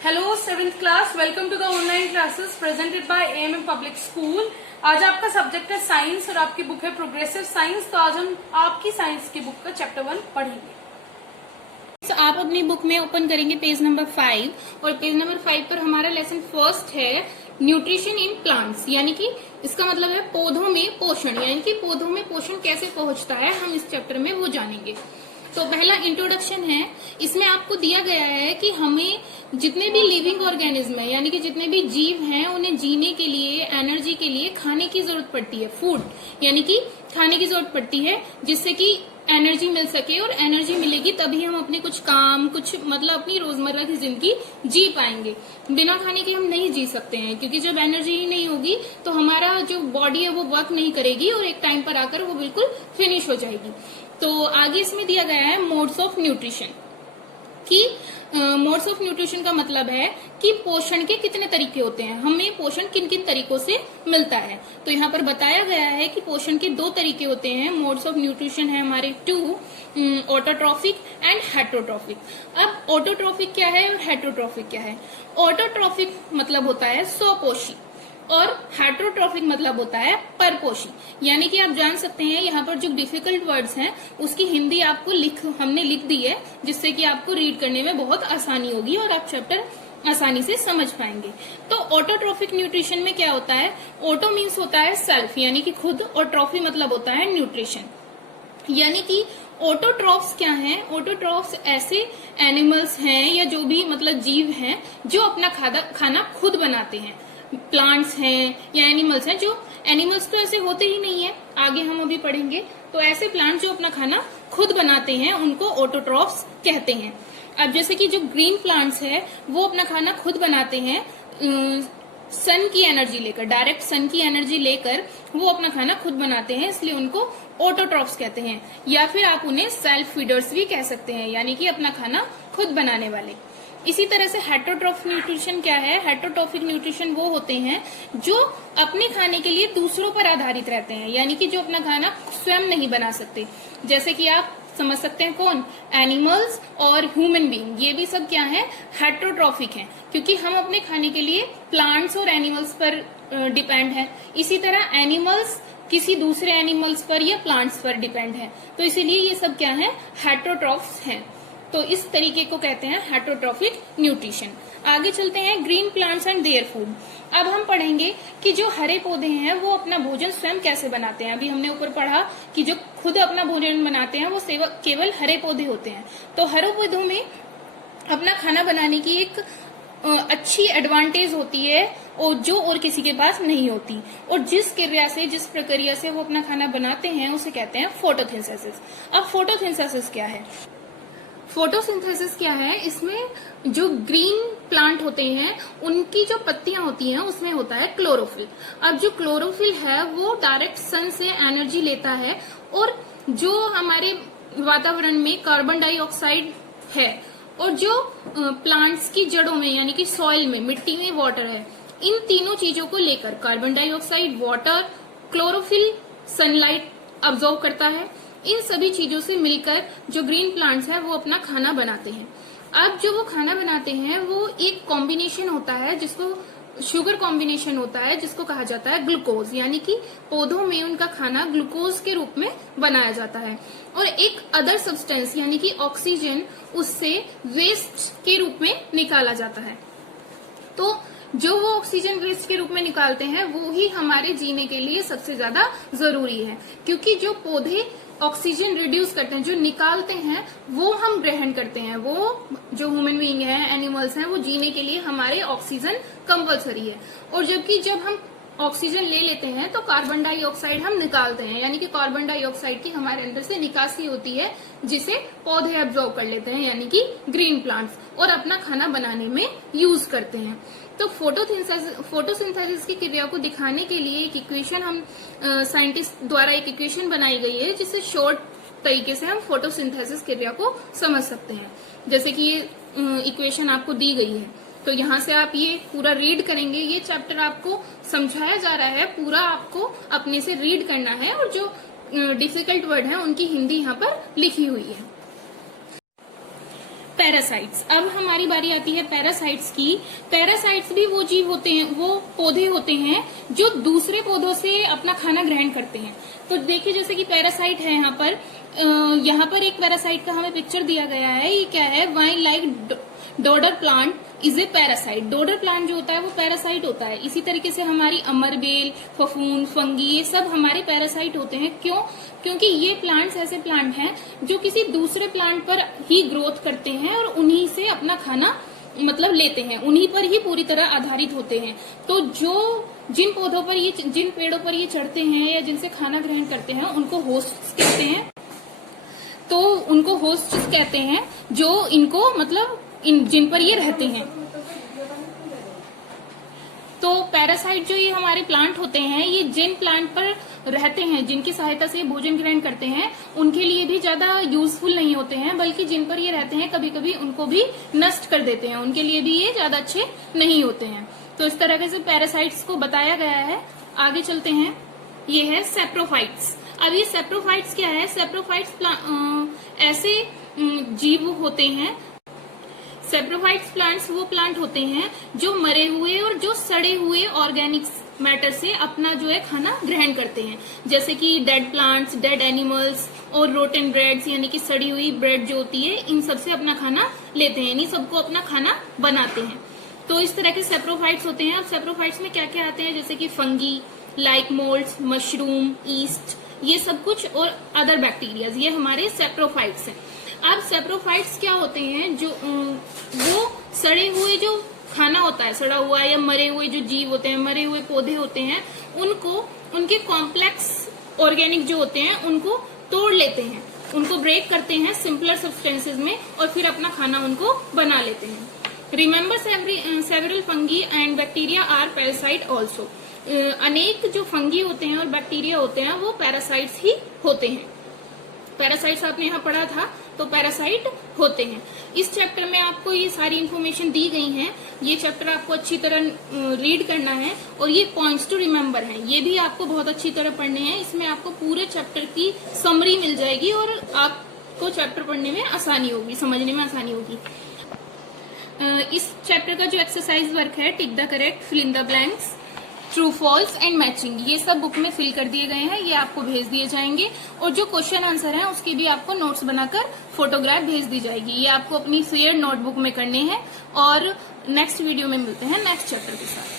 Hello seventh class, welcome to the online classes presented by AMM public school. आज आपका subject है science और आपकी बुक है प्रोग्रेसिव साइंस। तो आज हम आपकी साइंस की बुक का चैप्टर 1 पढ़ेंगे। तो आप अपनी बुक में ओपन करेंगे पेज नंबर 5 और पेज नंबर 5 पर हमारा लेसन फर्स्ट है न्यूट्रिशन इन प्लांट्स, यानी कि इसका मतलब है पौधों में पोषण, यानी कि पौधों में पोषण कैसे पहुंचता है हम इस चैप्टर में वो जानेंगे। तो पहला इंट्रोडक्शन है, इसमें आपको दिया गया है कि हमें जितने भी लिविंग ऑर्गेनिज्म है, यानी कि जितने भी जीव हैं, उन्हें जीने के लिए, एनर्जी के लिए खाने की जरूरत पड़ती है। फूड यानी कि खाने की जरूरत पड़ती है जिससे कि एनर्जी मिल सके, और एनर्जी मिलेगी तभी हम अपने कुछ काम, कुछ मतलब अपनी रोजमर्रा की जिंदगी जी पाएंगे। बिना खाने के हम नहीं जी सकते हैं, क्योंकि जब एनर्जी ही नहीं होगी तो हमारा जो बॉडी है वो वर्क नहीं करेगी और एक टाइम पर आकर वो बिल्कुल फिनिश हो जाएगी। तो आगे इसमें दिया गया है मोड्स ऑफ न्यूट्रिशन, कि मोड्स ऑफ न्यूट्रिशन का मतलब है कि पोषण के कितने तरीके होते हैं, हमें पोषण किन किन तरीकों से मिलता है। तो यहाँ पर बताया गया है कि पोषण के 2 तरीके होते हैं। मोड्स ऑफ न्यूट्रिशन है हमारे 2, ऑटोट्रॉफिक एंड हेटरोट्रॉफिक। अब ऑटोट्रॉफिक क्या है और हेटरोट्रॉफिक क्या है? ऑटोट्रॉफिक मतलब होता है स्वपोषी और हेटरोट्रॉफिक मतलब होता है परपोषी। यानी कि आप जान सकते हैं यहाँ पर जो डिफिकल्ट वर्ड्स हैं उसकी हिंदी आपको हमने लिख दी है, जिससे कि आपको रीड करने में बहुत आसानी होगी और आप चैप्टर आसानी से समझ पाएंगे। तो ऑटोट्रॉफिक न्यूट्रिशन में क्या होता है? ऑटो मीन्स होता है सेल्फ, यानी कि खुद, और ट्रॉफी मतलब होता है न्यूट्रिशन। यानी कि ऑटोट्रॉफ्स क्या हैं? ऑटोट्रॉफ्स ऐसे एनिमल्स हैं या जो भी मतलब जीव हैं जो अपना खाना खुद बनाते हैं। प्लांट्स हैं या एनिमल्स हैं, जो एनिमल्स तो ऐसे होते ही नहीं है, आगे हम अभी पढ़ेंगे। तो ऐसे प्लांट्स जो अपना खाना खुद बनाते हैं उनको ऑटोट्रॉफ्स कहते हैं। अब जैसे कि जो ग्रीन प्लांट्स है वो अपना खाना खुद बनाते हैं सन की एनर्जी लेकर, डायरेक्ट सन की एनर्जी लेकर वो अपना खाना खुद बनाते हैं, इसलिए उनको ऑटोट्रॉफ्स कहते हैं। या फिर आप उन्हें सेल्फ फीडर्स भी कह सकते हैं, यानी कि अपना खाना खुद बनाने वाले। इसी तरह से हेटरोट्रॉफिक न्यूट्रिशन क्या है? हेटरोट्रॉफिक न्यूट्रिशन वो होते हैं जो अपने खाने के लिए दूसरों पर आधारित रहते हैं, यानी कि जो अपना खाना स्वयं नहीं बना सकते। जैसे कि आप समझ सकते हैं कौन? एनिमल्स और ह्यूमन बीइंग, ये भी सब क्या है? हेटरोट्रॉफिक हैं, क्योंकि हम अपने खाने के लिए प्लांट्स और एनिमल्स पर डिपेंड है। इसी तरह एनिमल्स किसी दूसरे एनिमल्स पर या प्लांट्स पर डिपेंड है, तो इसीलिए ये सब क्या है? हेटरोट्रॉफ्स हैं। तो इस तरीके को कहते हैं हेटरोट्रॉफिक न्यूट्रिशन। आगे चलते हैं green plants and their food. अब हम पढ़ेंगे कि जो हरे पौधे हैं वो अपना भोजन स्वयं कैसे बनाते हैं। अभी हमने ऊपर पढ़ा कि जो खुद अपना भोजन बनाते हैं वो केवल हरे पौधे होते हैं। तो हरे पौधों में अपना खाना बनाने की एक अच्छी एडवांटेज होती है और जो और किसी के पास नहीं होती, और जिस क्रिया से, जिस प्रक्रिया से वो अपना खाना बनाते हैं उसे कहते हैं फोटोसिंथेसिस। अब फोटोसिंथेसिस क्या है? फोटोसिंथेसिस क्या है? इसमें जो ग्रीन प्लांट होते हैं उनकी जो पत्तियां होती हैं उसमें होता है क्लोरोफिल। अब जो क्लोरोफिल है वो डायरेक्ट सन से एनर्जी लेता है, और जो हमारे वातावरण में कार्बन डाइऑक्साइड है और जो प्लांट्स की जड़ों में यानी कि सॉइल में, मिट्टी में वाटर है, इन तीनों चीजों को लेकर carbon dioxide, water, chlorophyll sunlight absorb करता है, इन सभी चीजों से मिलकर जो ग्रीन प्लांट्स हैं वो अपना खाना बनाते हैं। अब जो वो खाना बनाते हैं वो एक कॉम्बिनेशन होता है जिसको शुगर कॉम्बिनेशन होता है, जिसको कहा जाता है ग्लूकोज, यानी कि पौधों में उनका खाना ग्लूकोज के रूप में बनाया जाता है, और एक अदर सब्सटेंस यानी कि ऑक्सीजन उससे वेस्ट के रूप में निकाला जाता है। तो जो वो ऑक्सीजन वेस्ट के रूप में निकालते हैं वो ही हमारे जीने के लिए सबसे ज्यादा जरूरी है, क्योंकि जो पौधे ऑक्सीजन रिड्यूस करते हैं, जो निकालते हैं, वो हम ग्रहण करते हैं। वो जो ह्यूमन बीइंग है, एनिमल्स हैं, वो जीने के लिए हमारे ऑक्सीजन कंपलसरी है। और जबकि जब हम ऑक्सीजन ले लेते हैं तो कार्बन डाइऑक्साइड हम निकालते हैं, यानी कि कार्बन डाइऑक्साइड की हमारे अंदर से निकासी होती है, जिसे पौधे एब्जॉर्ब कर लेते हैं, यानी कि ग्रीन प्लांट्स, और अपना खाना बनाने में यूज करते हैं। तो फोटोसिंथेसिस की क्रिया को दिखाने के लिए एक इक्वेशन हम साइंटिस्ट द्वारा एक इक्वेशन बनाई गई है, जिससे शॉर्ट तरीके से हम फोटोसिंथेसिस क्रिया को समझ सकते हैं। जैसे कि ये इक्वेशन आपको दी गई है, तो यहाँ से आप ये पूरा रीड करेंगे। ये चैप्टर आपको समझाया जा रहा है, पूरा आपको अपने से रीड करना है, और जो डिफिकल्ट वर्ड है उनकी हिंदी यहाँ पर लिखी हुई है। पैरासाइट्स। अब हमारी बारी आती है पैरासाइट्स की। पैरासाइट्स भी वो जीव होते हैं, वो पौधे होते हैं जो दूसरे पौधों से अपना खाना ग्रहण करते हैं। तो देखिए जैसे कि पैरासाइट है यहाँ पर एक पैरासाइट का हमें पिक्चर दिया गया है। ये क्या है? Wine like dodder plant is a parasite. Dodder plant जो होता है वो पैरासाइट होता है। इसी तरीके से हमारी अमरबेल, फफूंद, फंगी, ये सब हमारे पैरासाइट होते हैं। क्यों? क्योंकि ये प्लांट्स ऐसे प्लांट हैं जो किसी दूसरे प्लांट पर ही ग्रोथ करते हैं और उन्हीं से अपना खाना मतलब लेते हैं, उन्हीं पर ही पूरी तरह आधारित होते हैं। तो जिन पेड़ों पर ये चढ़ते हैं या जिनसे खाना ग्रहण करते हैं उनको होस्ट्स कहते हैं। तो उनको होस्ट्स कहते हैं जो इनको मतलब जिन पर ये रहते हैं। तो पैरासाइट जो ये हमारे प्लांट होते हैं, ये जिन प्लांट पर रहते हैं, जिनकी सहायता से भोजन ग्रहण करते हैं, उनके लिए भी ज्यादा यूजफुल नहीं होते हैं, बल्कि जिन पर ये रहते हैं कभी कभी उनको भी नष्ट कर देते हैं, उनके लिए भी ये ज्यादा अच्छे नहीं होते हैं। तो इस तरह से पैरासाइट्स को बताया गया है। आगे चलते हैं। ये है सेप्रोफाइट्स। अब ये सेप्रोफाइट्स क्या है? सेप्रोफाइट्स ऐसे जीव होते हैं। सेप्रोफाइट्स प्लांट्स वो प्लांट होते हैं जो मरे हुए और जो सड़े हुए ऑर्गेनिक मैटर से अपना जो है खाना ग्रहण करते हैं। जैसे कि डेड प्लांट्स, डेड एनिमल्स और रोटन ब्रेड्स यानी कि सड़ी हुई ब्रेड जो होती है, इन सब से अपना खाना लेते हैं, इन्हीं सबको अपना खाना बनाते हैं। तो इस तरह के सेप्रोफाइट्स होते हैं। अब सेप्रोफाइट्स में क्या क्या आते हैं? जैसे कि fungi, like moulds, mushroom, east, ये सब कुछ, और अदर बैक्टीरियाज, ये हमारे सेप्रोफाइट्स हैं। अब सेप्रोफाइट्स क्या होते हैं? जो वो सड़े हुए जो खाना होता है, सड़ा हुआ या मरे हुए जो जीव होते हैं, मरे हुए पौधे होते हैं, उनको उनके कॉम्प्लेक्स ऑर्गेनिक जो होते हैं उनको तोड़ लेते हैं, उनको ब्रेक करते हैं सिंपलर सब्सटेंसेज में और फिर अपना खाना उनको बना लेते हैं। Remember several fungi and bacteria are parasite also. अनेक जो फंगी होते हैं और बैक्टीरिया होते हैं वो पैरासाइट्स ही होते हैं। पैरासाइट्स आपने यहाँ पढ़ा था, तो पैरासाइट होते हैं। इस चैप्टर में आपको ये सारी इन्फॉर्मेशन दी गई है। ये चैप्टर आपको अच्छी तरह रीड करना है और ये पॉइंट्स टू रिमेम्बर हैं, ये भी आपको बहुत अच्छी तरह पढ़ने हैं। इसमें आपको पूरे चैप्टर की समरी मिल जाएगी और आपको चैप्टर पढ़ने में आसानी होगी, समझने में आसानी होगी। इस चैप्टर का जो एक्सरसाइज वर्क है, tick the correct, fill in the blanks, true false and matching, ये सब बुक में फिल कर दिए गए हैं, ये आपको भेज दिए जाएंगे। और जो क्वेश्चन आंसर है उसकी भी आपको नोट्स बनाकर फोटोग्राफ भेज दी जाएगी। ये आपको अपनी शेयर नोटबुक में करने हैं और नेक्स्ट वीडियो में मिलते हैं नेक्स्ट चैप्टर के साथ।